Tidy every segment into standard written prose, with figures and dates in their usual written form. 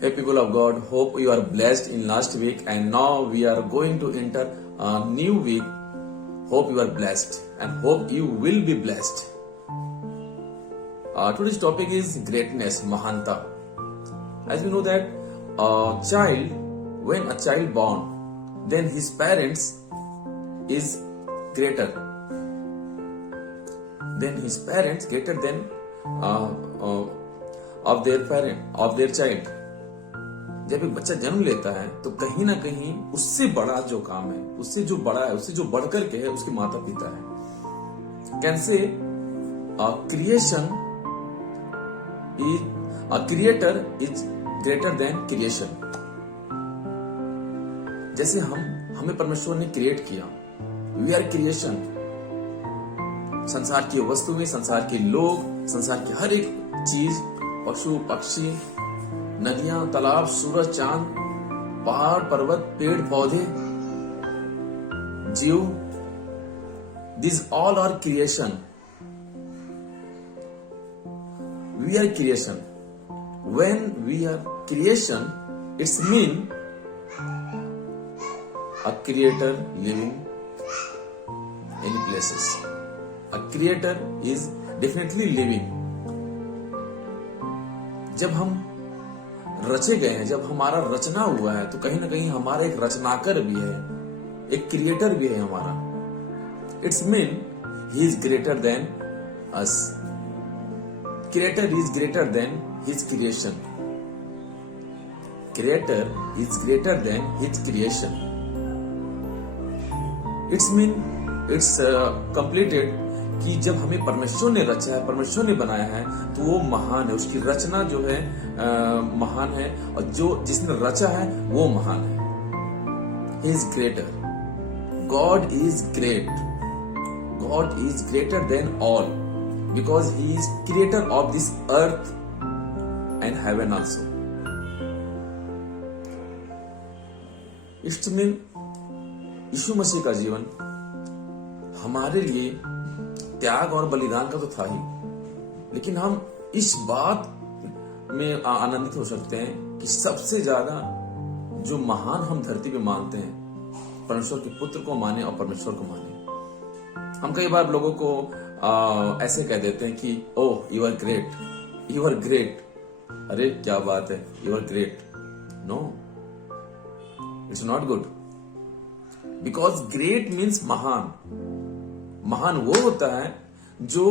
Hey people of God, hope you are blessed in last week and now we are going to enter a new week. Hope you are blessed and hope you will be blessed. Today's topic is greatness, Mahanta. As we know that when a child born, then his parents is greater. Then his parents greater than of their child. जब एक बच्चा जन्म लेता है तो कहीं ना कहीं उससे बड़ा जो काम है, उससे जो बड़ा है, उससे जो बढ़कर के है, उसके माता पिता है. Can say creation is creator is greater then creation. जैसे हमें परमेश्वर ने क्रिएट किया, वी आर क्रिएशन. संसार की वस्तुएं, संसार के लोग, संसार की हर एक चीज, पशु पक्षी, नदियां, तालाब, सूरज, चांद, पहाड़, पर्वत, पेड़, पौधे, जीव, these all are creation. We are creation. When we are creation, it's mean a creator living in places. A creator is definitely living. जब हम रचे गए हैं, जब हमारा रचना हुआ है, तो कहीं ना कहीं हमारा एक रचनाकर भी है, एक क्रिएटर भी है हमारा. It's mean he is greater than us. Creator is greater then his creation. Creator is greater then his creation. It's mean it's completed कि जब हमें परमेश्वर ने रचा है, परमेश्वर ने बनाया है, तो वो महान है. उसकी रचना जो है महान है, और जो जिसने रचा है वो महान है. He is greater. God is great. God is greater than all because he is creator of this earth and heaven also. It's mean Yeshu Masih का जीवन हमारे लिए त्याग और बलिदान का तो था ही, लेकिन हम इस बात में आनंदित हो सकते हैं कि सबसे ज्यादा जो महान हम धरती पे मानते हैं, परमेश्वर के पुत्र को माने और परमेश्वर को माने. हम कई बार लोगों को ऐसे कह देते हैं कि oh you are great, you are great. अरे क्या बात है, you are great. No, it's not good. Because great means महान. महान वो होता है जो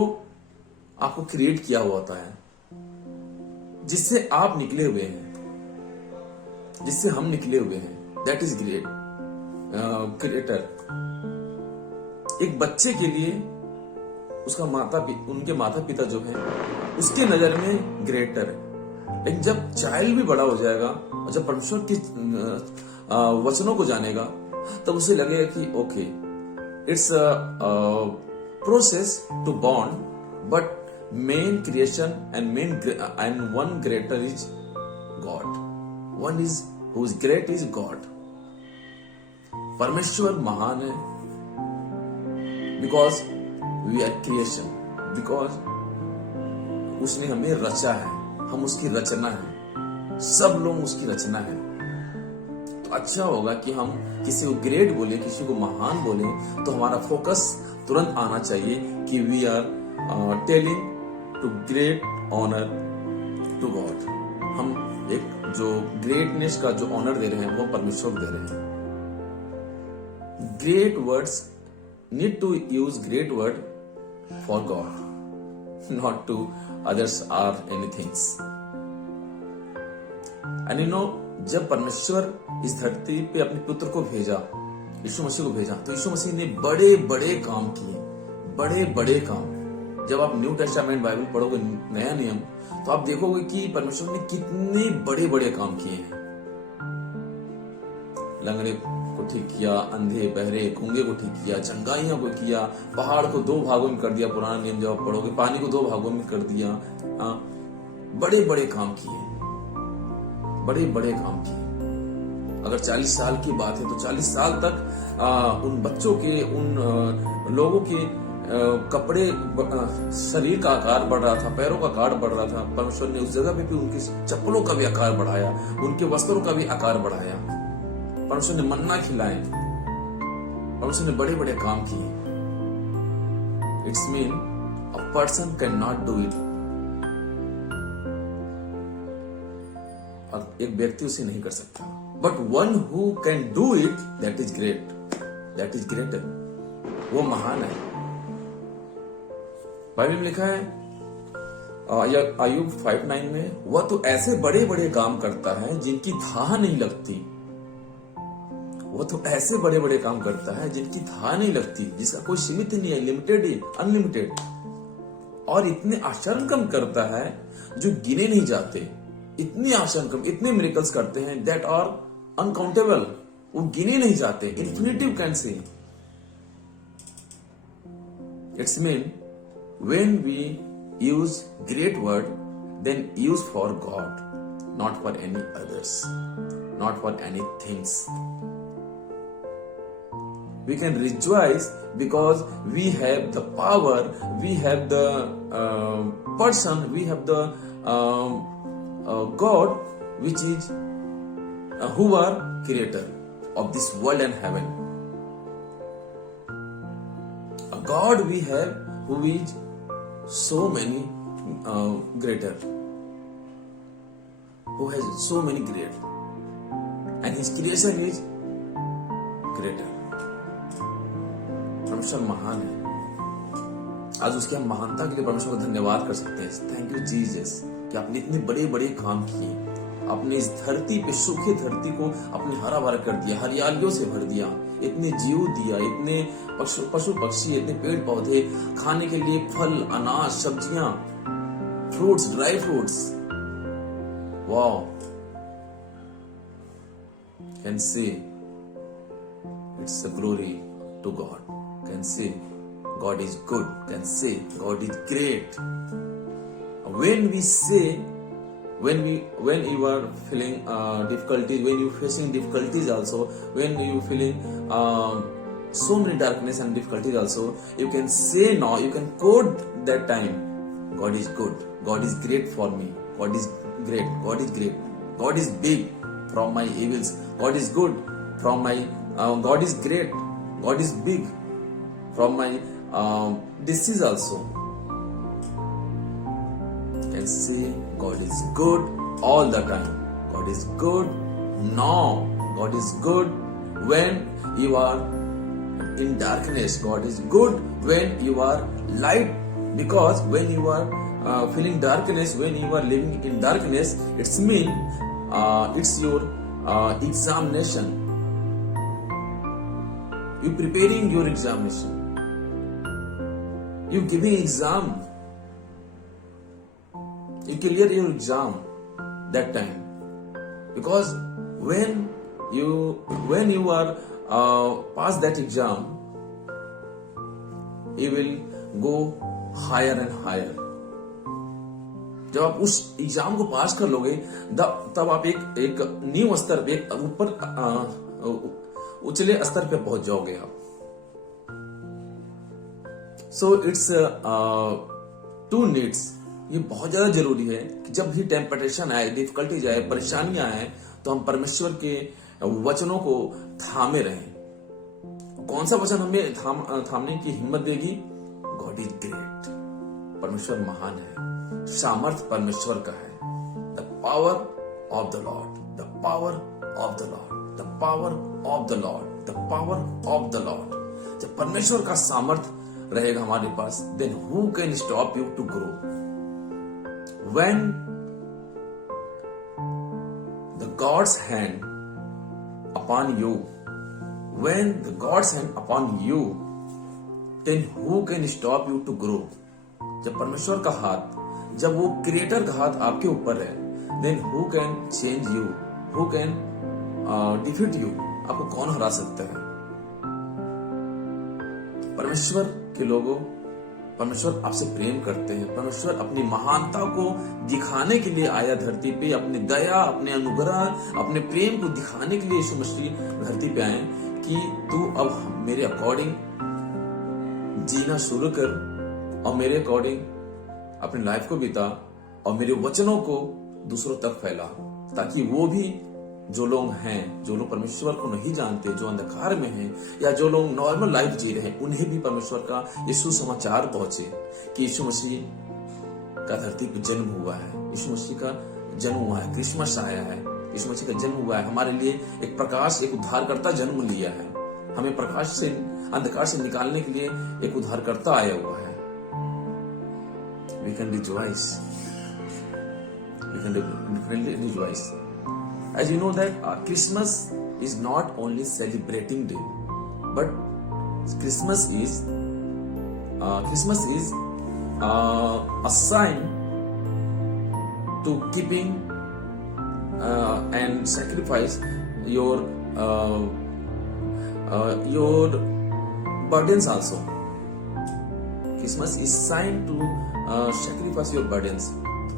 आपको क्रिएट किया हुआ होता है, जिससे आप निकले हुए हैं, जिससे हम निकले हुए हैं. That is great. क्रिएटर. एक बच्चे के लिए उसका उनके माता पिता जो है, उसके नजर में ग्रेटर है. लेकिन जब चाइल्ड भी बड़ा हो जाएगा और जब परमेश्वर के वचनों को जानेगा, तब उसे लगेगा कि okay, it's a process to born, but main creation and one greater is God. One is who is great is God. परमेश्वर महान है because we are creation, because उसने हमें रचा है, हम उसकी रचना है, सब लोग उसकी रचना है. अच्छा होगा कि हम किसी को ग्रेट बोले, किसी को महान बोले, तो हमारा फोकस तुरंत आना चाहिए कि we are telling to great honour to God. हम एक जो ग्रेटनेस का जो ऑनर दे रहे हैं वो परमेश्वर को दे रहे हैं. Great words need to use great word for God, not to others or anythings. And you know, जब परमेश्वर इस धरती पे अपने पुत्र को भेजा, यीशु मसीह को भेजा, तो यीशु मसीह ने बड़े बड़े काम किए, बड़े बड़े काम. जब आप न्यू टेस्टामेंट बाइबल पढ़ोगे, नया नियम, तो आप देखोगे कि परमेश्वर ने कितने बड़े बड़े काम किए हैं. लंगड़े को ठीक किया, अंधे बहरे गूंगे को ठीक किया, चंगाइयों को किया, पहाड़ को 2 भागों में कर दिया. पुराना नियम जब आप पढ़ोगे, पानी को 2 भागों में कर दिया. बड़े बड़े काम किए, बड़े बड़े काम किए. अगर 40 साल की बात है तो 40 साल तक उन बच्चों के, उन लोगों के कपड़े शरीर का आकार बढ़ रहा था, पैरों का आकार बढ़ रहा था, परमेश्वर ने उस जगह पे भी उनकी चप्पलों का भी आकार बढ़ाया, उनके वस्त्रों का भी आकार बढ़ाया। परमेश्वर ने मन्ना खिलाए, परमेश्वर ने बड़े बड़े काम किए। It's mean a person can not do it, और एक व्यक्ति उसे नहीं कर सकता, but one who can do it, that is great, that is greater, वो महान है। बाइबल में लिखा है आयुब 5:9 में, वह तो ऐसे बड़े बड़े काम करता है जिनकी थाह नहीं लगती, वो तो ऐसे बड़े बड़े काम करता है जिनकी थाह नहीं लगती, जिसका कोई सीमित नहीं है, लिमिटेड ही, अनलिमिटेड, और इतने आश्चर्य काम करता है जो गिने नहीं जाते, इतने आश्चर्य काम, इतने मिरेकल्स करते हैं दैट आर अनकाउंटेबल, वो गिने नहीं जाते, infinitive can say. It's mean when we use great word, then use for God, not for any others, not for any things. We can rejoice because we have the power, we have the person, we have the God, which is who are creator of this world and heaven. A God we have who is so many greater, who has so many great, and his creation is greater. परमेश्वर महान है। आज उसकी हम महानता के लिए परमेश्वर को धन्यवाद कर सकते हैं। थैंक यू जीसस कि आपने इतने बड़े बड़े काम किए, अपने इस धरती पे, सूखी धरती को अपने हरा भरा कर दिया, हरियालियों से भर दिया, इतने जीव दिया, इतने पशु पक्षी, इतने पेड़ पौधे, खाने के लिए फल, अनाज, सब्जियां, fruits, dry fruits. Wow, can say it's a glory to God, can say God is good, can say God is great. When we say, when you are feeling difficulties, when you facing difficulties also, when you feeling so many darkness and difficulties also, you can say now, you can quote that time, God is good, God is great for me, God is great, God is great, God is big from my evils, God is good from my God is great, God is big from my disease also. Can say God is good all the time. God is good now. God is good when you are in darkness. God is good when you are light. Because when you are feeling darkness, when you are living in darkness, it's mean it's your examination. You preparing your examination. You giving exam. You clear your exam that time, because when you are pass that exam, you will go higher and higher. जब आप उस exam को पास कर लोगे तब आप एक new स्तर पे, एक ऊपर उचले स्तर पे पहुंच जाओगे आप। सो इट्स टू नीड्स, ये बहुत ज्यादा जरूरी है कि जब भी टेम्पटेशन आए, डिफिकल्टीज आए, परेशानियां आए, तो हम परमेश्वर के वचनों को थामे रहें। कौन सा वचन हमें थामने की हिम्मत देगी? गॉड इज ग्रेट, परमेश्वर महान है, सामर्थ परमेश्वर का है। The power of the lord, the power of the lord, the power of the lord, the power of the lord. जब परमेश्वर का सामर्थ रहेगा हमारे पास, then who can stop you to grow? When the God's hand upon you, when the God's hand upon you, then who can stop you to grow? जब परमेश्वर का हाथ, जब वो क्रिएटर का हाथ आपके ऊपर है, then who can change you? Who can defeat you? आपको कौन हरा सकता है? परमेश्वर के लोगों, परमेश्वर आपसे प्रेम करते हैं। परमेश्वर अपनी महानता को दिखाने के लिए आया धरती पे, अपनी दया, अपने अनुग्रह, अपने प्रेम को दिखाने के लिए यीशु मसीह धरती पे आए कि तू अब मेरे अकॉर्डिंग जीना शुरू कर और मेरे अकॉर्डिंग अपनी लाइफ को बिता और मेरे वचनों को दूसरों तक फैला, ताकि वो भी जो लोग हैं, जो लोग परमेश्वर को नहीं जानते, जो अंधकार में हैं, या जो लोग नॉर्मल लाइफ जी रहे हैं, उन्हें भी परमेश्वर का ये सुसमाचार पहुंचे कि यीशु मसीह का धरती पर जन्म हुआ है, यीशु मसीह का जन्म हुआ है, क्रिसमस आया है, यीशु मसीह का जन्म हुआ है, हमारे लिए एक प्रकाश, एक उद्धारकर्ता जन्म लिया है, हमें प्रकाश से, अंधकार से निकालने के लिए एक उद्धारकर्ता आया हुआ है। We can rejoice. We can really rejoice. As you know that Christmas is not only celebrating day, but Christmas is a sign to keeping and sacrifice your burdens also. Christmas is sign to sacrifice your burdens.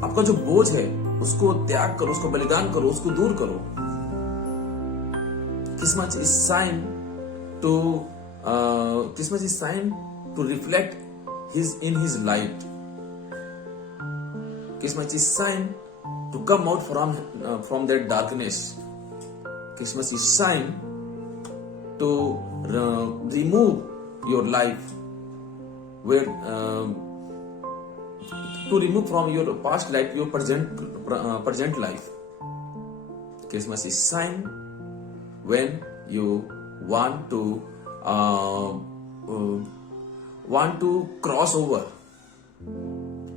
आपका जो बोझ है उसको त्याग करो, उसको बलिदान करो, उसको दूर करो. Christmas is sign to reflect in his light. Christmas is sign to come out from that darkness. Christmas is sign to remove your life, where to remove from your past life your present life. Christmas is sign when you want to cross over.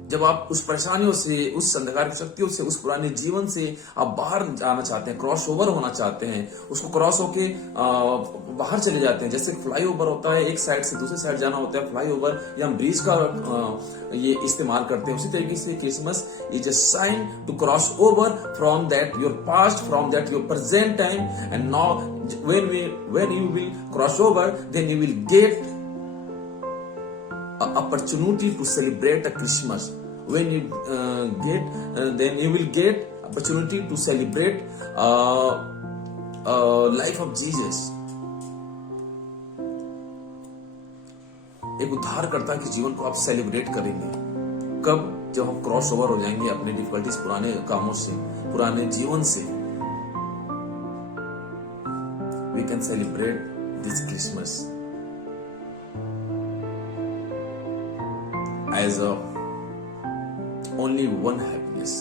जब आप उस परेशानियों से, उस अंधकार की शक्तियों से, उस पुराने जीवन से आप बाहर जाना चाहते हैं, क्रॉस ओवर होना चाहते हैं, उसको क्रॉस होके बाहर चले जाते हैं. जैसे फ्लाई ओवर होता है, एक साइड से दूसरे साइड जाना होता है, फ्लाई ओवर, या हम ब्रिज का ये इस्तेमाल करते हैं. उसी तरीके से Christmas is a sign to cross over from that your past, from that your present time, and now when you will cross over, then you will get an opportunity to celebrate a Christmas. When you then you will get opportunity to celebrate life of Jesus. एक उद्धारकर्ता के जीवन को आप celebrate करेंगे कब? जब हम क्रॉस ओवर हो जाएंगे अपने डिफिकल्टीज, पुराने कामों से, पुराने जीवन से. We can celebrate this Christmas as a only one happiness.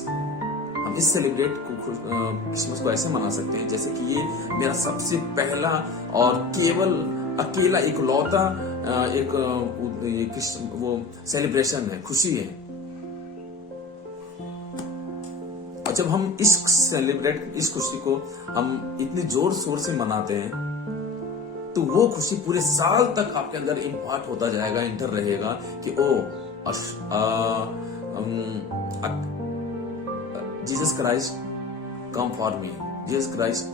हम इस सेलिब्रेट क्रिसमस को ऐसे मना सकते हैं जैसे कि ये मेरा सबसे पहला और केवल अकेला इकलौता एक वो सेलिब्रेशन है, खुशी है. और जब हम इस खुशी को हम इतने जोर शोर से मनाते हैं, तो वो खुशी पूरे साल तक आपके अंदर इम्पार्ट होता जाएगा, इंटर रहेगा कि Jesus Christ come for me. Jesus Christ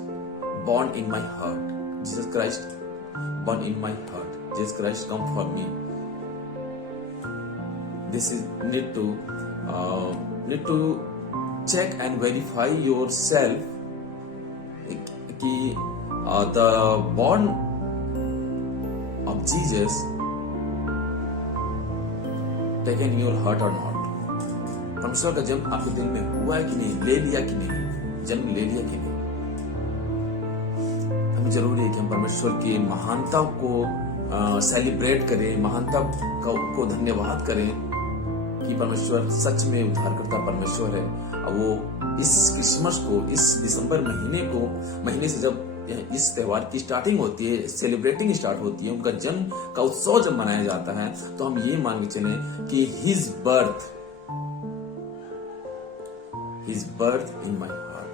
born in my heart. Jesus Christ born in my heart. Jesus Christ come for me. This is need to check and verify yourself कि the born of Jesus taken in your heart or not. परमेश्वर का जन्म आपके दिल में हुआ है कि नहीं, ले लिया कि नहीं, जन्म ले लिया कि नहीं. हमें जरूरी है कि हम परमेश्वर की महानता को सेलिब्रेट करें, महानता को धन्यवाद करें कि परमेश्वर सच में उद्धारकर्ता परमेश्वर है. और वो इस क्रिसमस को, इस दिसंबर महीने से जब इस त्योहार की स्टार्टिंग होती है, सेलिब्रेटिंग स्टार्ट होती है, उनका जन्म का उत्सव जब मनाया जाता है, तो हम ये मान के चलें कि his birth in my heart,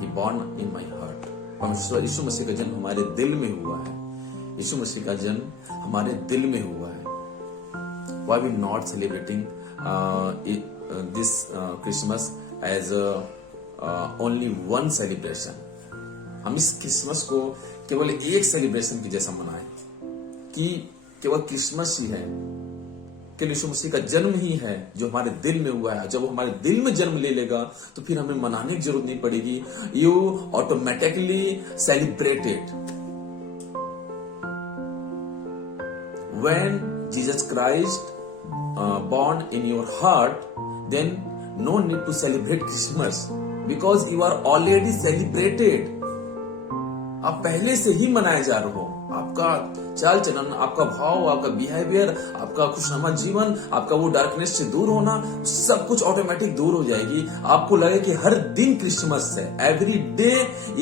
he born in my heart. परमेश्वर यीशु मसीह का जन्म हमारे दिल में हुआ है. यीशु मसीह का जन्म हमारे दिल में हुआ है. Why we not celebrating this Christmas as only one celebration? हम इस क्रिसमस को केवल एक सेलिब्रेशन की जैसा मनाएं कि केवल क्रिसमस ही है, केवल यीशु मसीह का जन्म ही है जो हमारे दिल में हुआ है. जब वो हमारे दिल में जन्म ले लेगा तो फिर हमें मनाने की जरूरत नहीं पड़ेगी. You automatically celebrated. When Jesus Christ born in your heart, then no need to celebrate Christmas because you are already celebrated. आप पहले से ही मनाए जा रहे हो. आपका चाल चलन, आपका भाव, आपका बिहेवियर, आपका खुशनुमा जीवन, आपका वो डार्कनेस से दूर होना, सब कुछ ऑटोमेटिक दूर हो जाएगी. आपको लगे कि हर दिन क्रिसमस है. Every day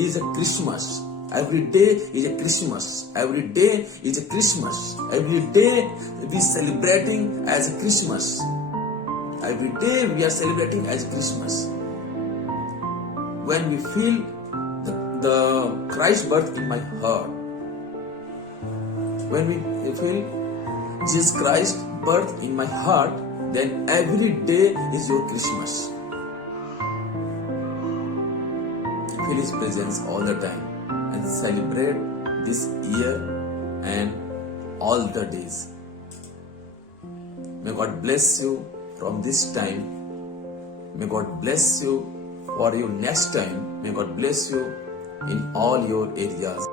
is a Christmas. Every day is a Christmas. Every day is a Christmas. Every day we celebrating as a Christmas. Every day we are celebrating as Christmas. When we feel the Christ birth in my heart, when we feel Jesus Christ birth in my heart, then every day is your Christmas. Feel His presence all the time and celebrate this year and all the days. May God bless you from this time. May God bless you for your next time. May God bless you in all your areas.